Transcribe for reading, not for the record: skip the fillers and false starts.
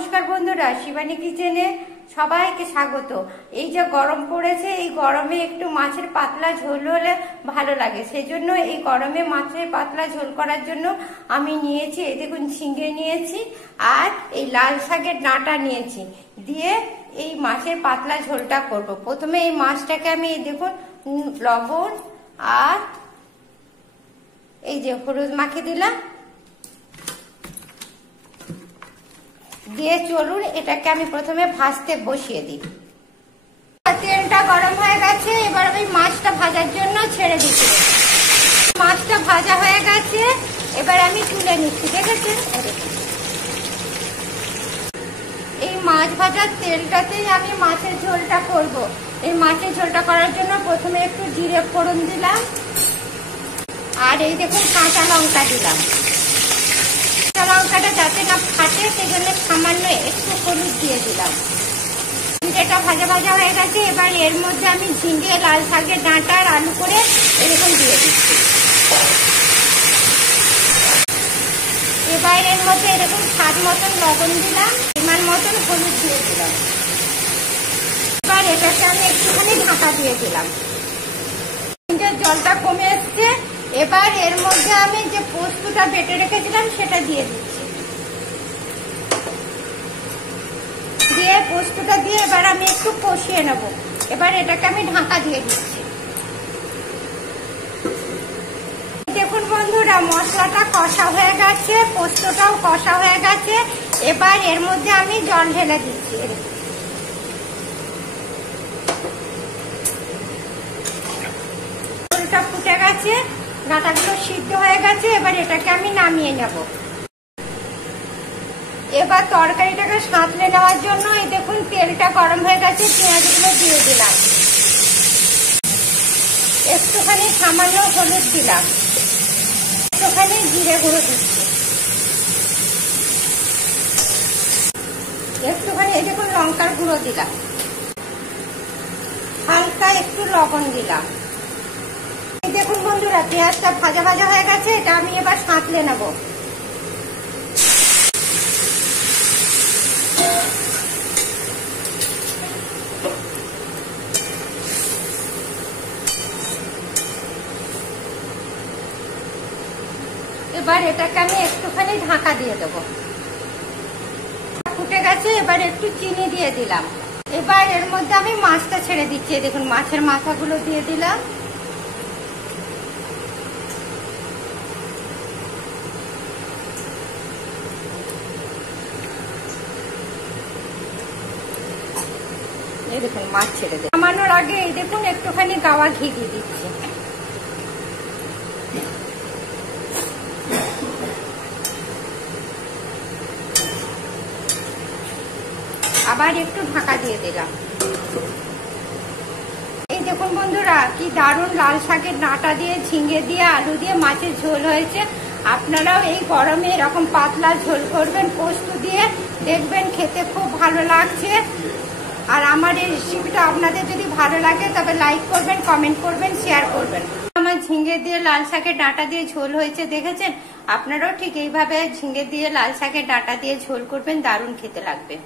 নমস্কার বন্ধুরা, শিবানী কিচেনে সবাইকে স্বাগত। এই যে গরম পড়েছে, এই গরমে একটু মাছের পাতলা ঝোল হলে ভালো লাগে। সেজন্য এই গরমে মাছের পাতলা ঝোল করার জন্য আমি নিয়েছি, এই দেখুন ঝিঙে নিয়েছি আর এই লাল শাকের ডাঁটা নিয়েছি, দিয়ে এই মাছের পাতলা ঝোলটা করব। প্রথমে এই মাছটাকে আমি এই দেখুন লবণ আর এই যে হলুদ মাখিয়ে দিলাম, দিয়ে চলুন এটাকে আমি প্রথমে ভাজতে বসিয়ে দিই। তেলটা গরম হয়ে গেছে, এবার আমি মাছটা ভাজার জন্য ছেড়ে দিচ্ছি। মাছটা ভাজা হয়ে গেছে, এবার আমি তুলে নিচ্ছি। দেখেছেন, এই মাছ ভাজার তেলটাতেই আমি মাছের ঝোলটা করব। এই মাছের ঝোলটা করার জন্য প্রথমে একটু জিরে ফোড়ন দিলাম আর এই দেখুন কাঁচা লঙ্কা দিলাম। লঙ্কাটা যাতে না ফাটে সেজন্য সামান্য একটু হলুদ দিয়ে দিলাম। জিরেটা ভাজা ভাজা হয়ে গেছে, এবার এর মধ্যে আমি ঝিঙে, লাল শাকের ডাঁটা আর আলু করে এরকম দিয়ে দিচ্ছি। এবার এর মধ্যে এরকম স্বাদ মতন লবণ দিলাম, পরিমাণ মতন হলুদ দিয়ে দিলাম। এবার এটাকে আমি একটুখানি ঢাকা দিয়ে দিলাম। জলটা কমে এসছে, এবার এর মধ্যে আমি যে পোস্তটা বেটে রেখেছিলাম সেটা দিয়ে দিচ্ছি। দিয়ে পোস্তটা দিয়ে এবার আমি একটু কষিয়ে নেব। এবার এটাকে আমি ঢাকা দিয়ে দিচ্ছি। দেখুন বন্ধুরা, মশলাটা কষা হয়ে গেছে, পোস্তটাও কষা হয়ে গেছে। এবার এর মধ্যে আমি জল ঢেলে দিচ্ছি। ঝোলটা ফুটে গেছে, ডাঁটাগুলো সিদ্ধ হয়ে গেছে, এবার এটাকে আমি নামিয়ে নেব। এবার তরকারিটাকে সাঁতলে নেওয়ার জন্য এই দেখুন তেলটা গরম হয়ে গেছে, পেঁয়াজগুলো দিয়ে দিলাম, একটুখানি সামান্য হলুদ দিলাম, একটুখানি জিরে গুঁড়ো দিচ্ছি, একটুখানি এই দেখুন লঙ্কার গুঁড়ো দিলাম, হালকা একটু লবণ দিলাম। দেখুন বন্ধুরা, পেঁয়াজটা ভাজা ভাজা হয়ে গেছে, এটা আমি এবার সাঁতলে নেব। এবার এটাকে আমি একটুখানি ঢাকা দিয়ে দেব। ফুটে গেছে, এবার একটু চিনি দিয়ে দিলাম। এবার এর মধ্যে আমি মাছটা ছেড়ে দিচ্ছি। দেখুন মাছের মাথাগুলো দিয়ে দিলাম। এই দেখুন মাছ ছেড়ে দিই। নামানোর আগে এই দেখুন একটুখানি গাওয়া ঘি দিয়ে দিচ্ছি। আবার একটু ঢাকা দিয়ে দিলাম। এই দেখুন বন্ধুরা, কি দারুণ লাল শাকের ডাঁটা দিয়ে, ঝিঙে দিয়ে, আলু দিয়ে মাছের ঝোল হয়েছে। আপনারাও এই গরমে এরকম পাতলা ঝোল করবেন পোস্ত দিয়ে, দেখবেন খেতে খুব ভালো লাগছে। আর আমার এই রেসিপিটা আপনাদের যদি ভালো লাগে তবে লাইক করবেন, কমেন্ট করবেন, শেয়ার করবেন। আমার ঝিঙে দিয়ে লাল শাকের ডাঁটা দিয়ে ঝোল হয়েছে, দেখেছেন? আপনারাও ঠিক এইভাবে ঝিঙে দিয়ে লাল শাকের ডাঁটা দিয়ে ঝোল করবেন, দারুণ খেতে লাগবে।